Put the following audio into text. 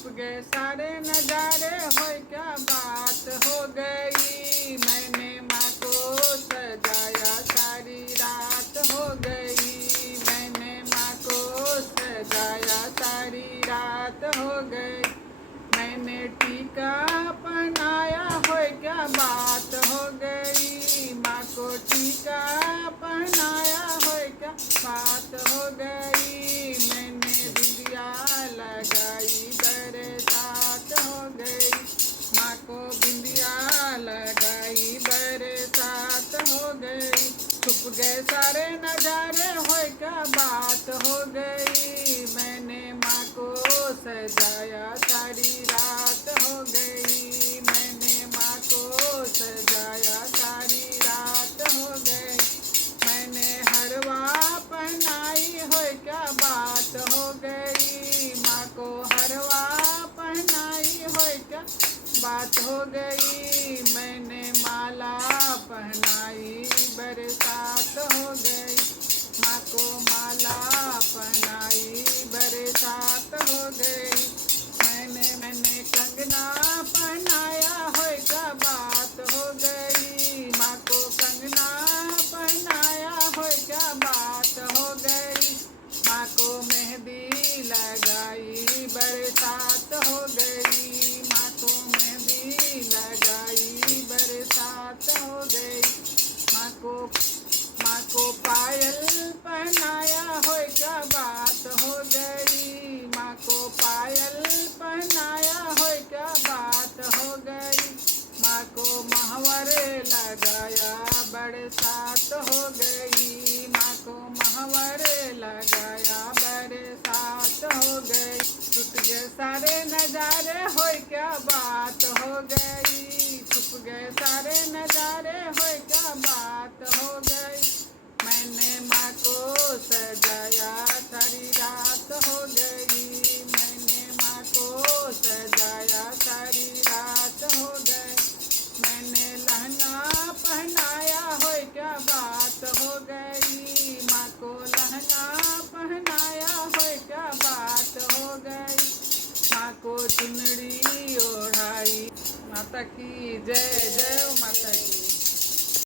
छुप गए सारे नजारे, होए क्या बात हो गई। मैंने माँ को सजाया, सारी रात हो गई। मैंने माँ को सजाया, सारी रात हो गई। मैंने टीका पहनाया, होए क्या बात हो गई। माँ को टीका पहनाया, होए क्या बात हो गई। मैंने बिंदिया लगाई, बरसात हो गई। माँ को बिंदिया लगाई, बरसात हो गई। छुप गए सारे नजारे, होए क्या बात हो गई। मैंने माँ को सजाया, सारी रात हो गई। मैंने माँ को सजाया, सारी रात हो गई। मैंने हरवा पहनाई, होए क्या बात हो गई। माँ को हरवा पहनाई, होए क्या बात हो गई। मैंने माला पहनाई, बरसात हो गई। माँ को माला पहनाई, बरसात हो गई। मैंने कंगना पहनाया, होए क्या बात हो गई। माँ को कंगना पहनाया, होए क्या बात हो गई। माँ को मेहंदी लगाई, बरसात हो गई। माँ को मेहंदी लगाई, बरसात हो गई। माँ को पायल पहनाया, होए क्या बात हो गई। माँ को पायल पहनाया, होए क्या बात हो गई। माँ को महवर लगाया, बरसात हो गई। माँ को महवर लगाया, बरसात हो गई। टूट गए सारे नजारे, होए क्या बात हो गई। छुप गए सारे नजारे, होए क्या बात हो गई। मैंने माँ को सजाया, सारी रात हो गई। मैंने माँ को सजाया, सारी रात हो गई। मैंने लहंगा पहनाया, होए क्या बात हो गई। माँ को लहंगा पहनाया, होए क्या बात हो गई। माँ को चुनरी ओढ़ाई। माता की जय, जय माता की।